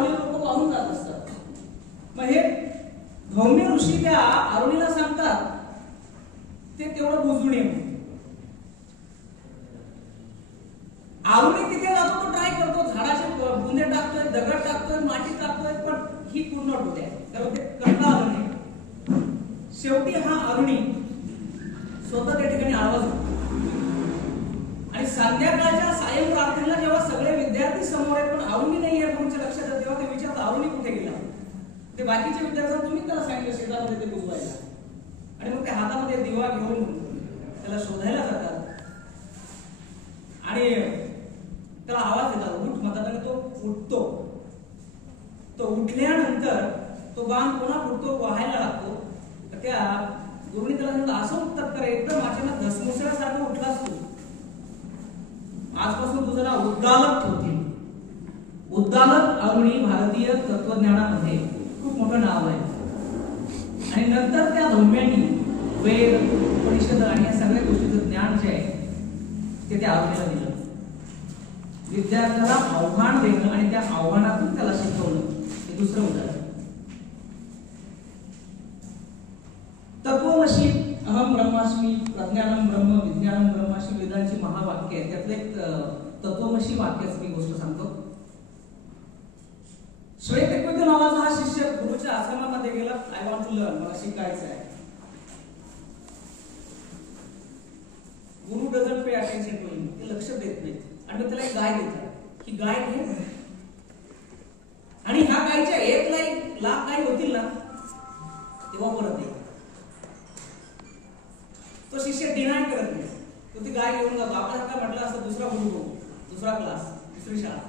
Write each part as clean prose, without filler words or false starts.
अरुणी लोक वाहून जात असतात. मग हे धौम्य ऋषी त्या अरुणीला सांगतात ते तेवढं बुजून ये. अरुणी तिथे जातो, तो ट्राय करतो, झाडाचे बुंदे टाकतोय, दगड टाकतोय, माती टाकतोय, पण ही पूर्ण होते त्याला ते करता आलं नाही. शेवटी हा अरुणी स्वतः त्या ठिकाणी आवाज होतो आणि संध्याकाळच्या सायं प्रार्थनेला जेव्हा सगळे विद्यार्थी समोर आहेत पण अरुणी नाही आहे तुमच्या लक्षात येतं, तेव्हा ते विचारतात अरुणी कुठे गेला. ते बाकीचे विद्यार्थी तुम्ही त्याला सांगितलं शेतामध्ये ते बुजवायला, आणि मग ते हातामध्ये दिवा घेऊन त्याला शोधायला जातात आणि त्याला आवाज देतात, उठ म्हणतात, आणि तो उठतो. तो उठल्यानंतर तो बाण पुन्हा फुटतो, वाहायला लागतो. त्या गुरुनी त्याला सांगितलं असं उठतात तर एकदम अचानक धसमुसळ्यासारखं उठलास तू, आजपासून तुझं नाव उद्दालक ठेवतील. उद्दालक अरुणी भारतीय तत्वज्ञानामध्ये खूप मोठं नाव आहे. आणि नंतर त्या धौम्यांनी वेद, उपनिषद आणि या सगळ्या गोष्टीचं ज्ञान जे आहे ते त्या अरुणीला दिलं. विद्यार्थ्याला आव्हान देणं आणि त्या आव्हानातून त्याला शिकवणं हे दुसरं उदाहरण. तत्वमसी अहम ब्रह्मास्मी प्रज्ञानम ब्रह्म विज्ञानम ब्रह्म अशी वेदांची महावाक्य आहे. त्यातलं एक तत्वमसी वाक्याची मी गोष्ट सांगतो. श्वेतकेतू नावाचा हा शिष्य गुरुच्या आश्रमामध्ये गेला. आय वॉन्ट टू लर्न, मला शिकायचं आहे. गुरु डझंट पे अटेन्शन टू हिम, ते लक्ष देत नाही. आणि त्याला एक गाय देतात, ही गाय घे, आणि ह्या गायच्या 1,00,000 गाय होतील ना तेव्हा परत ये. तो शिष्य डिनाय करत नाही, तो ती गाय घेऊन जातो. आपण काय म्हटलं असतं दुसरा गुरु, दुसरा क्लास, दुसरी शाळा.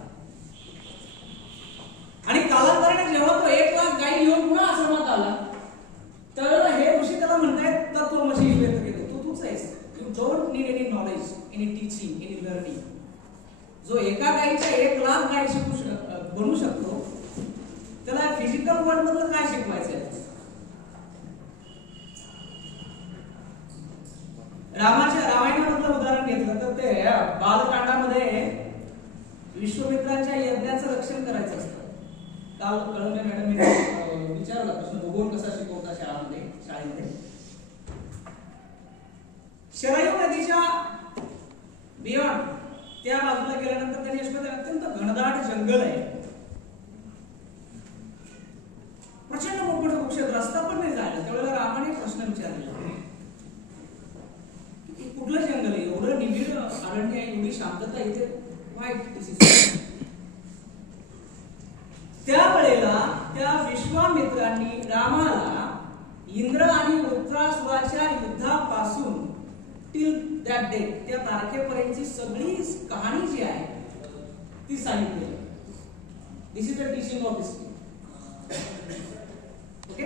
आणि कालांतराने जेव्हा तो 1,00,000 गायी घेऊन पुन्हा आश्रमात आला तर हे ऋषी त्याला म्हणतायत तत्वमसी श्वेतकेतू, तू तूच आहेस. You don't need any knowledge, any teaching, any learning. जो एका गायीच्या 1,00,000 गाय बनू शकतो त्याला फिजिकल वर्ल्ड मधलं काय शिकवायचंय. रामायणामधलं उदाहरण घेतलं तर ते बालकांडामध्ये विश्वामित्रांच्या यज्ञाचं रक्षण करायचं असतं. काल कळंबे मॅडम विचारला प्रश्न, भूगोल कसा शिकवता शाळेमध्ये. शरयू नदीच्या बियॉन्ड त्या बाजूला गेल्यानंतर त्यांनी यशोदा अत्यंत घनदाट जंगल आहे, प्रचंड मोठे वृक्ष, रस्ता पण नाही जायला. त्यावेळेला रामाने प्रश्न विचारला की कुठलं जंगल आहे, एवढं निबिड अरण्य आहे, एवढी शांतता इथे, व्हाय दिस इज. त्यावेळेला त्या विश्वामित्रांनी रामाला इंद्र आणि वृत्रासुराच्या युद्धापासून टिल दॅट डे, त्या तारखेपर्यंतची सगळी कहाणी जी आहे ती सांगितली. This is the teaching of history. Okay.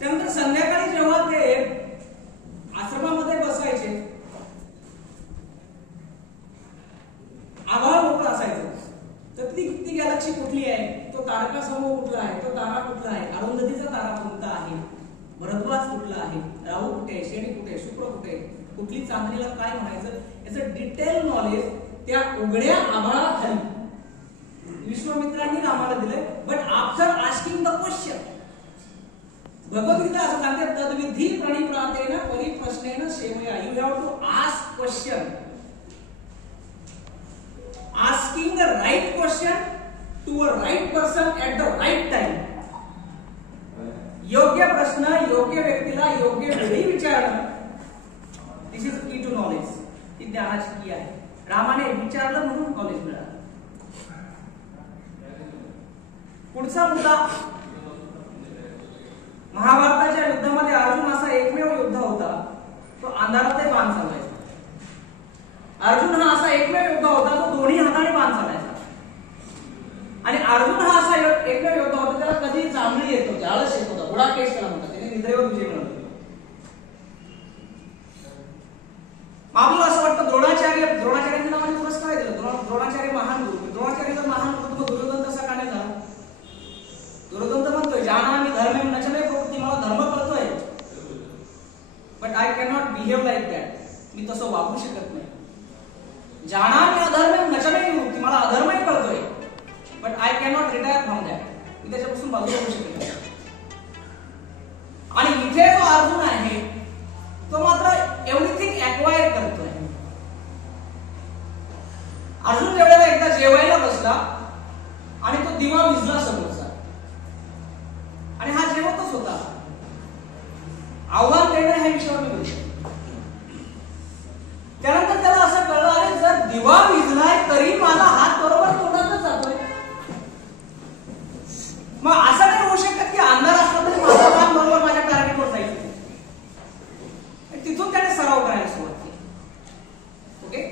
त्यानंतर संध्याकाळी जेव्हा ते आश्रमामध्ये बसायचे, आभाळ मोकळं असायचं, तर ती गॅलेक्सी कुठली आहे, तो तारका समूह कुठला आहे, तो तारा कुठला आहे, अरुंधतीचा तारा कोणता आहे, भरद्वाज कुठला आहे, राहू कुठे, शनी कुठे, शुक्र कुठे, कुठली चांदणीला काय म्हणायचं, याचं डिटेल नॉलेज त्या उघड्या आभाळाखाली विश्वामित्रांनी रामाला दिले. But after asking the question, Bhagavad Gita असं सांगते, तद्विधी प्रणिप्रातेन परिप्रश्नेन सेवया. You have to ask question. Asking the right question to a right person at the right time. योग्य प्रश्न योग्य व्यक्तीला योग्य वेळी विचारणं, दिस इज की टू नॉलेज. ही ज्ञानाची की आहे. रामाने विचारलं म्हणून नॉलेज मिळालं. पुढचा मुद्दा, महाभारताच्या युद्धामध्ये अर्जुन असा एकमेव योद्धा होता तो अंधारातही बाण चालवायचा. अर्जुन हा असा एकमेव योद्धा होता तो दोन्ही हाताने बाण चालवायचा. आणि अर्जुन हा असा एकमेव योद्धा होता त्याला कधी जांभळी येत होती, आळस येत होता, गुडाकेश त्याला म्हणतात, त्याने निद्रेवर विजय मिळवला. आपल्याला असं वाटतं द्रोणाचार्यांच्या नावाने पुरस्कार दिला. द्रोणाचार्य महान गुरु. द्रोणाचार्य जर महान गुरु तर दुर्योधन कसा का नाही झाला. दुर्योधन तर म्हणतोय जानामि धर्मेण न च मे प्रोक्ती, मला धर्म कळतोय but I can not behave like that. मी तसं वागू शकत नाही. जानामि अधर्मेण न च मे प्रोक्ती, मला अधर्मही कळतोय but I can not retire पासून बाजूला होऊ शकत नाही. आणि इथे जो अर्जुन आहे तो मात्र एव्हरीथिंग ॲक्वायर करतोय. अर्जुन जेवढ्याला एकदा जेवायला बसला आणि तो दिवा विझला समोरचा आणि हा जेवतच होता. आव्हान देणं ह्या विषयावर मी बोलतो. त्यानंतर त्याला असं कळलं, अरे जर दिवा विझलाय तरी माझा हात बरोबर तोंडातच जातोय, मग असं नाही होऊ शकत की अंधार असला तरी माझा हात बरोबर माझ्या टार्गेटवर जाईल. तिथून त्याने सराव करायला सुरुवात केली. Okay,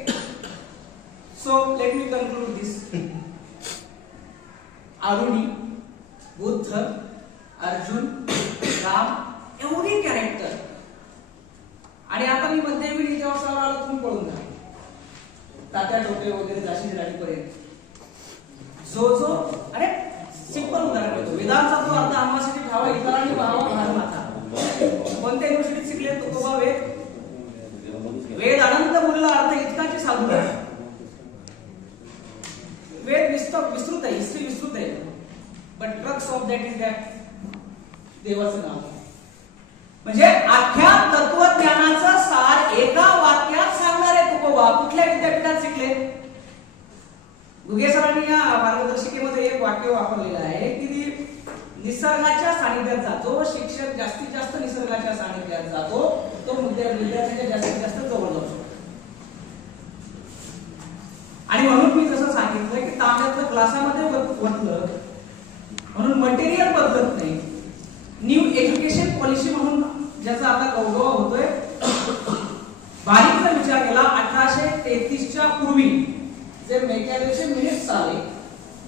so let me conclude this. Aruni, Buddha, Arjun, Ram एवढी कॅरेक्टर. आणि आता मी मध्ययुगीन इतिहासावर आलो, तुम्ही पळून जा तात्या टोपे वगैरे झाशी राणीपर्यंत. जो अरे सिंपल उदाहरण देतो. वेदांचा जो अर्थ आम्हासाठी ठावा इतरांनी पाहावा भारमाता. कोणत्या युनिव्हर्सिटीत शिकले तुकोबा? वेद अनंत मूल्य अर्थ इतकाची साधू. वेद विस्तृत आहे, हिस्ट्री विस्तृत आहे, but crux of that is that देवाचं नाव. म्हणजे अख्ख्या तत्वज्ञानाचं सार एका वाक्यात सांगणारे तुकोबा कुठल्या विद्यापीठात शिकले? घुगे सरांनी या मार्गदर्शिकेमध्ये एक वाक्य वापरलेलं आहे की निसर्गाच्या सानिध्यात जातो शिक्षक, जास्तीत जास्त निसर्गाच्या सानिध्यात जातो तो विद्यार्थ्यांच्या जास्तीत जास्त जवळ जाऊ शकतो. आणि म्हणून मी जसं सांगितलं की तांब्यातलं ग्लासामध्ये वतलं म्हणून मटेरियल बदलत नाही. न्यू एज्युकेशन पॉलिसी म्हणून ज्याचा आता गौरव होतोय, बारीक जर विचार केला 1833च्या पूर्वी जे मेकॅलेचे मिनिट्स आले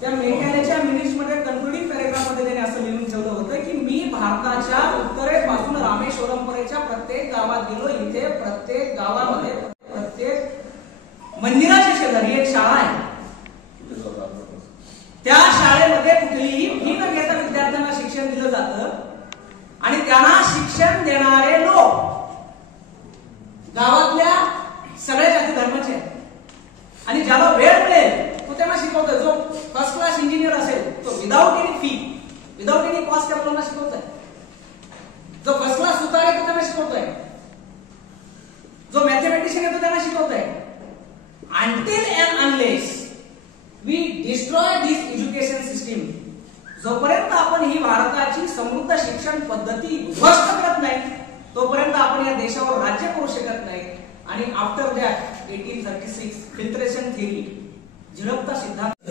त्या मेकॅलेच्या मिनिट्स मध्ये कन्क्लुडिंग पॅरेग्राफ मध्ये त्याने असं लिहून ठेवलं होतं की मी भारताच्या उत्तरेपासून रामेश्वरम पर्यंतच्या प्रत्येक गावात गेलो. इथे प्रत्येक गावामध्ये प्रत्येक मंदिराच्या शेजारी एक शाळा आहे. त्या शाळेमध्ये कुठलीही फी न घेता विद्यार्थ्यांना शिक्षण दिलं जातं आणि त्यांना शिक्षण देणारे लोक गावातल्या सगळ्या जाती धर्माचे आहेत. आणि ज्याला वेळ मिळेल तो त्यांना शिकवतोय. जो फर्स्ट क्लास इंजिनियर असेल तो without any fee, without any cost त्या मुलांना शिकवतोय. जो फर्स्ट क्लास सुतार आहे तो त्यांना शिकवतोय. जो मॅथमॅटिशियन आहे तो त्यांना शिकवतोय. Until and unless we destroy this education system, जोपर्यंत आपण ही भारताची समृद्ध शिक्षण पद्धती उद्ध्वस्त करत नाही तोपर्यंत आपण या देशावर राज्य करू शकत नाही. आणि आफ्टर दॅट 1836 फिल्ट्रेशन थिअरी, झिरपता सिद्धांत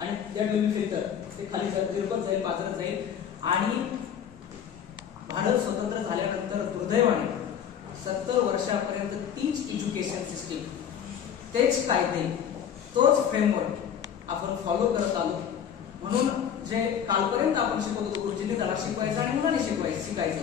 आणि दॅट विल बी फिल्टर, ते खाली झिरपत जाईल, पाजरत जाईल. आणि भारत स्वतंत्र झाल्यानंतर दुर्दैवाने 70 वर्षापर्यंत तीच एज्युकेशन सिस्टीम, तेच कायदे, तोच फ्रेमवर्क आपण फॉलो करत आलो. म्हणून जे कालपर्यंत आपण शिकवतो गुरुजींनी त्याला शिकवायचं आणि मुलांनी शिकायचं.